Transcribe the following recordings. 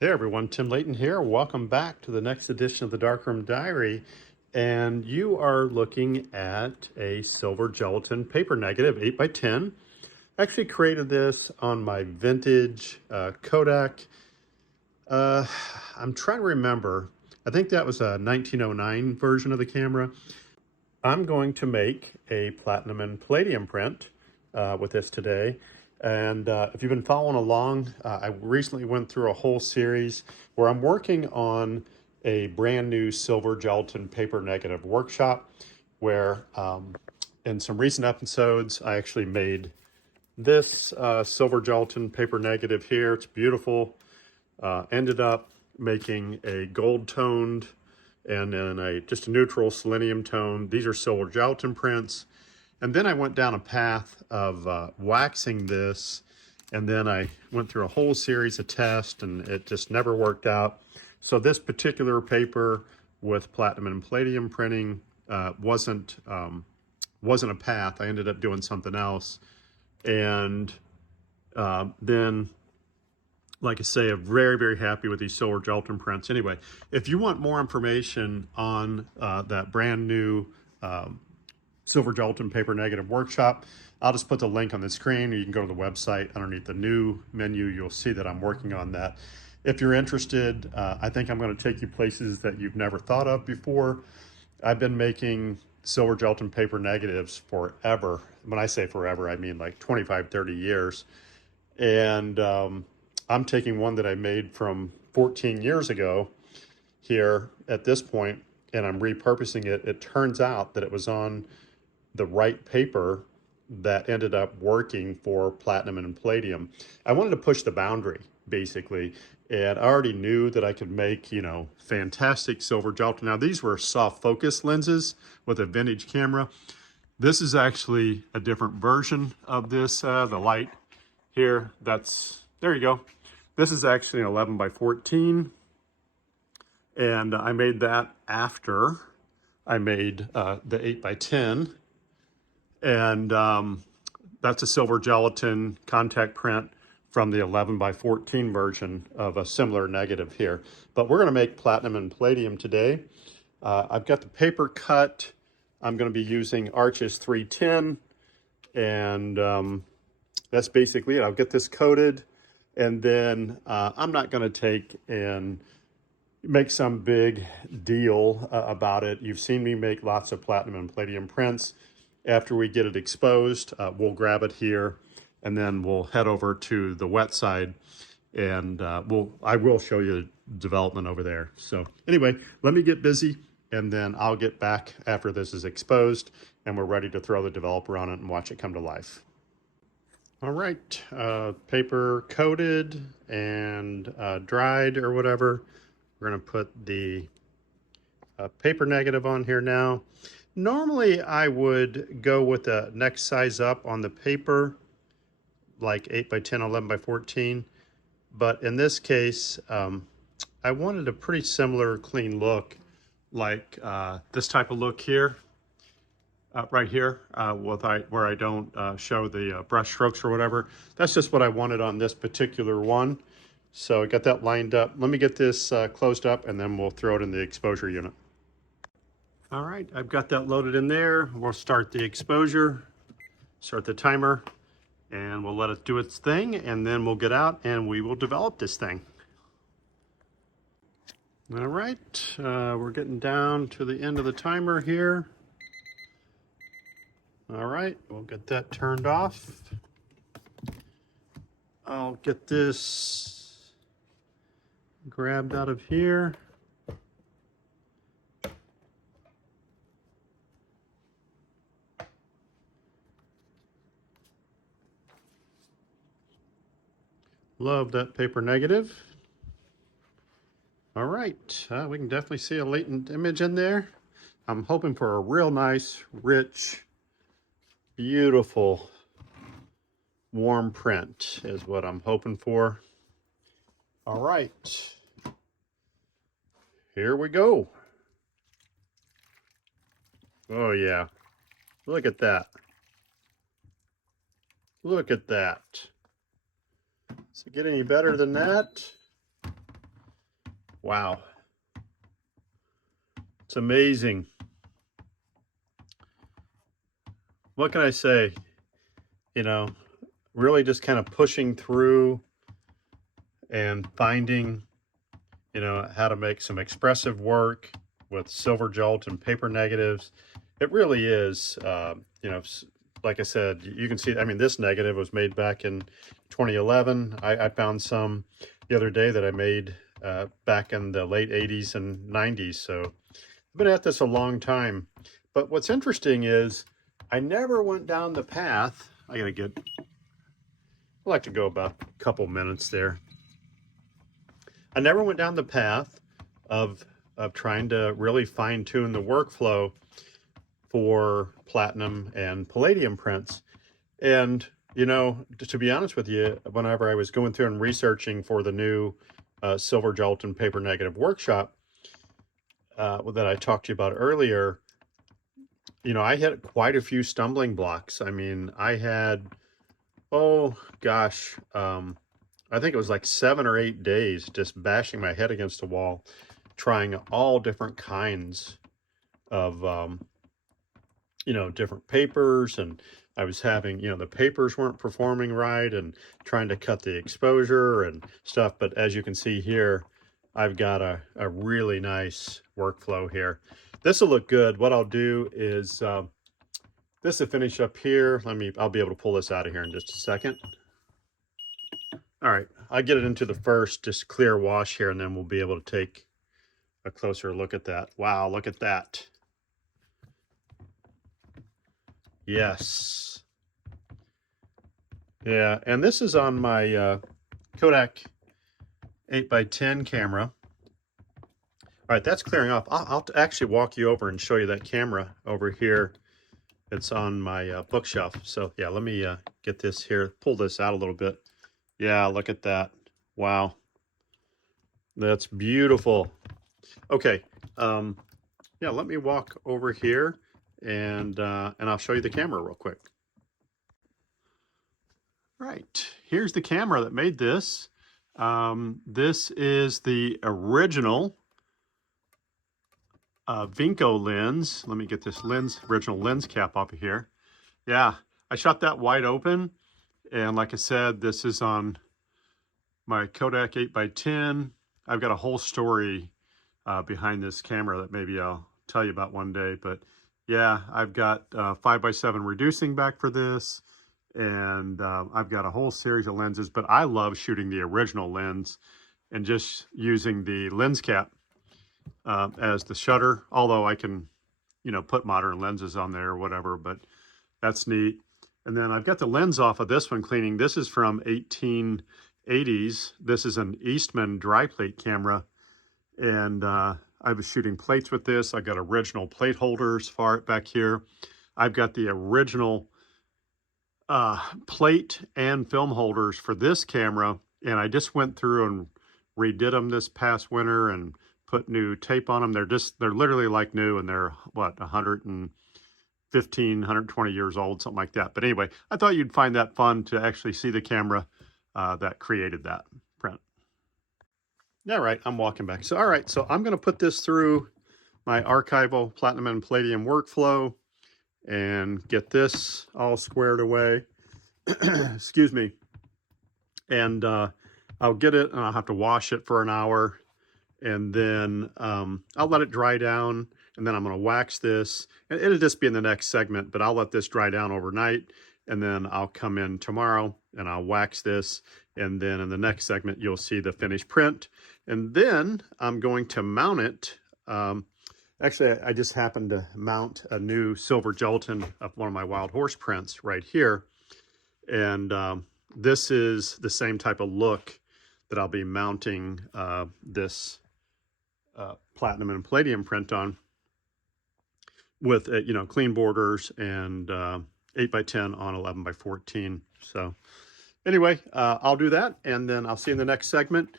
Hey everyone, Tim Layton here. Welcome back to the next edition of the Darkroom Diary. And you are looking at a silver gelatin paper negative, 8 by 10. I actually created this on my vintage Kodak. I'm trying to remember. I think that was a 1909 version of the camera. I'm going to make a platinum and palladium print with this today. And if you've been following along, I recently went through a whole series where I'm working on a brand new silver gelatin paper negative workshop where in some recent episodes, I actually made this silver gelatin paper negative here. It's beautiful. Ended up making a gold toned and then just a neutral selenium tone. These are silver gelatin prints. And then I went down a path of waxing this, and then I went through a whole series of tests, and it just never worked out. So this particular paper with platinum and palladium printing wasn't a path. I ended up doing something else, and then, like I say, I'm very, very happy with these silver gelatin prints. Anyway, if you want more information on that brand new silver gelatin paper negative workshop, I'll just put the link on the screen, or you can go to the website. Underneath the new menu, you'll see that I'm working on that. If you're interested, I think I'm going to take you places that you've never thought of before. I've been making silver gelatin paper negatives forever. When I say forever, I mean like 25, 30 years. And I'm taking one that I made from 14 years ago here at this point, and I'm repurposing it. It turns out that it was on the right paper that ended up working for platinum and palladium. I wanted to push the boundary, basically, and I already knew that I could make, fantastic silver gelatin. Now, these were soft focus lenses with a vintage camera. This is actually a different version of this, the light here, there you go. This is actually an 11 by 14, and I made that after I made the 8 by 10, and that's a silver gelatin contact print from the 11 by 14 version of a similar negative here. But we're going to make platinum and palladium today. I've got the paper cut. I'm going to be using Arches 310, and that's basically it. I'll get this coated, and then I'm not going to take and make some big deal about it. You've seen me make lots of platinum and palladium prints. After we get it exposed, we'll grab it here, and then we'll head over to the wet side, and I will show you the development over there. So anyway, let me get busy, and then I'll get back after this is exposed, and we're ready to throw the developer on it and watch it come to life. All right, paper coated and dried or whatever. We're going to put the paper negative on here now. Normally, I would go with the next size up on the paper, like 8 by 10, 11 by 14. But in this case, I wanted a pretty similar clean look, like this type of look here. Right here, where I don't show the brush strokes or whatever. That's just what I wanted on this particular one. So I got that lined up. Let me get this closed up, and then we'll throw it in the exposure unit. All right, I've got that loaded in there. We'll start the exposure, start the timer, and we'll let it do its thing, and then we'll get out and we will develop this thing. All right, we're getting down to the end of the timer here. All right, we'll get that turned off. I'll get this grabbed out of here. Love that paper negative. All right, we can definitely see a latent image in there. I'm hoping for a real nice, rich, beautiful, warm print is what I'm hoping for. All right, here we go. Oh yeah, look at that. Look at that. Does it get any better than that? Wow. It's amazing. What can I say? You know, really just kind of pushing through and finding, how to make some expressive work with silver gelatin paper negatives. It really is, like I said, you can see, I mean, this negative was made back in 2011. I found some the other day that I made back in the late 80s and 90s. So I've been at this a long time. But what's interesting is I never went down the path. I like to go about a couple minutes there. I never went down the path of trying to really fine tune the workflow for platinum and palladium prints. And, to be honest with you, whenever I was going through and researching for the new silver gelatin paper negative workshop that I talked to you about earlier, I hit quite a few stumbling blocks. I mean, I had, oh gosh, I think it was like 7 or 8 days just bashing my head against a wall, trying all different kinds of, different papers. And I was having, the papers weren't performing right and trying to cut the exposure and stuff. But as you can see here, I've got a really nice workflow here. This will look good. What I'll do is, this will finish up here. I'll be able to pull this out of here in just a second. All right, I'll get it into the first just clear wash here, and then we'll be able to take a closer look at that. Wow, look at that. Yes. Yeah, and this is on my Kodak 8x10 camera. All right, that's clearing off. I'll actually walk you over and show you that camera over here. It's on my bookshelf. So yeah, let me get this here, pull this out a little bit. Yeah, look at that. Wow. That's beautiful. Okay. Yeah, let me walk over here and I'll show you the camera real quick. Right, here's the camera that made this. This is the original Vinco lens. Let me get this original lens cap off of here. Yeah, I shot that wide open. And like I said, this is on my Kodak 8x10. I've got a whole story behind this camera that maybe I'll tell you about one day. But yeah, I've got 5x7 reducing back for this. And I've got a whole series of lenses. But I love shooting the original lens and just using the lens cap as the shutter. Although I can, put modern lenses on there or whatever. But that's neat. And then I've got the lens off of this one cleaning. This is from 1880s. This is an Eastman dry plate camera. And I was shooting plates with this. I got original plate holders far back here. I've got the original plate and film holders for this camera. And I just went through and redid them this past winter and put new tape on them. They're literally like new, and they're what, 115, 120 years old, something like that. But anyway, I thought you'd find that fun to actually see the camera that created that print. Yeah, right, I'm walking back. So, all right, so I'm gonna put this through my archival platinum and palladium workflow and get this all squared away. Excuse me. And I'll get it, and I'll have to wash it for an hour. And then I'll let it dry down, and then I'm going to wax this. And it'll just be in the next segment, but I'll let this dry down overnight, and then I'll come in tomorrow and I'll wax this. And then in the next segment, you'll see the finished print. And then I'm going to mount it. Actually, I just happened to mount a new silver gelatin of one of my wild horse prints right here. And this is the same type of look that I'll be mounting this platinum and palladium print on, with clean borders and 8x10 on 11x14. So anyway, I'll do that, and then I'll see you in the next segment.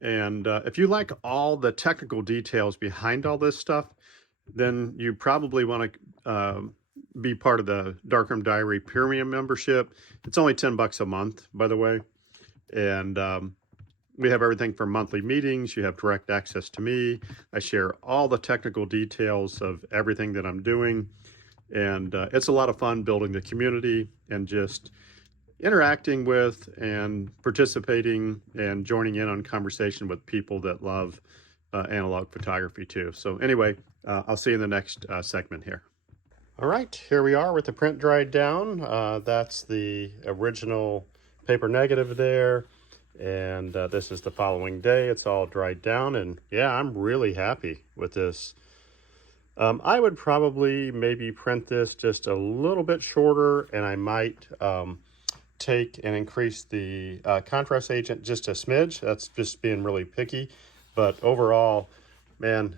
And if you like all the technical details behind all this stuff, then you probably want to be part of the Darkroom Diary Premium membership. It's only $10 a month, by the way. And We have everything from monthly meetings. You have direct access to me. I share all the technical details of everything that I'm doing. And it's a lot of fun building the community and just interacting with and participating and joining in on conversation with people that love analog photography too. So anyway, I'll see you in the next segment here. All right, here we are with the print dried down. That's the original paper negative there. And this is the following day. It's all dried down. And yeah, I'm really happy with this. I would probably maybe print this just a little bit shorter, and I might take and increase the contrast agent just a smidge. That's just being really picky. But overall, man,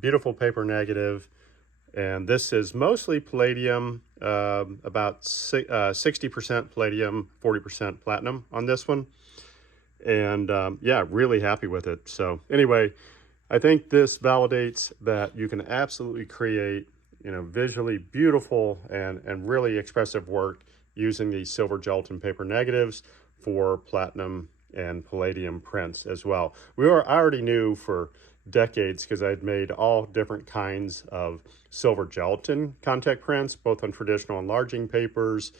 beautiful paper negative. And this is mostly palladium, about 60% palladium, 40% platinum on this one. And yeah, really happy with it. So anyway, I think this validates that you can absolutely create, visually beautiful and really expressive work using these silver gelatin paper negatives for platinum and palladium prints as well. I already knew for decades, because I'd made all different kinds of silver gelatin contact prints, both on traditional enlarging papers,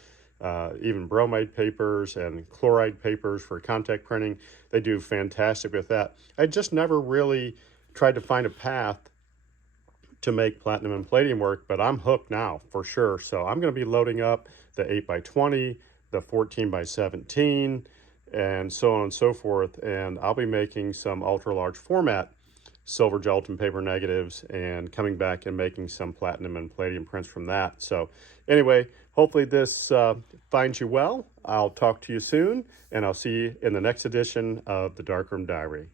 even bromide papers and chloride papers for contact printing. They do fantastic with that. I just never really tried to find a path to make platinum and palladium work, but I'm hooked now for sure. So I'm going to be loading up the 8x20, the 14x17, and so on and so forth. And I'll be making some ultra large format silver gelatin paper negatives and coming back and making some platinum and palladium prints from that. So anyway, hopefully this finds you well. I'll talk to you soon, and I'll see you in the next edition of the Darkroom Diary.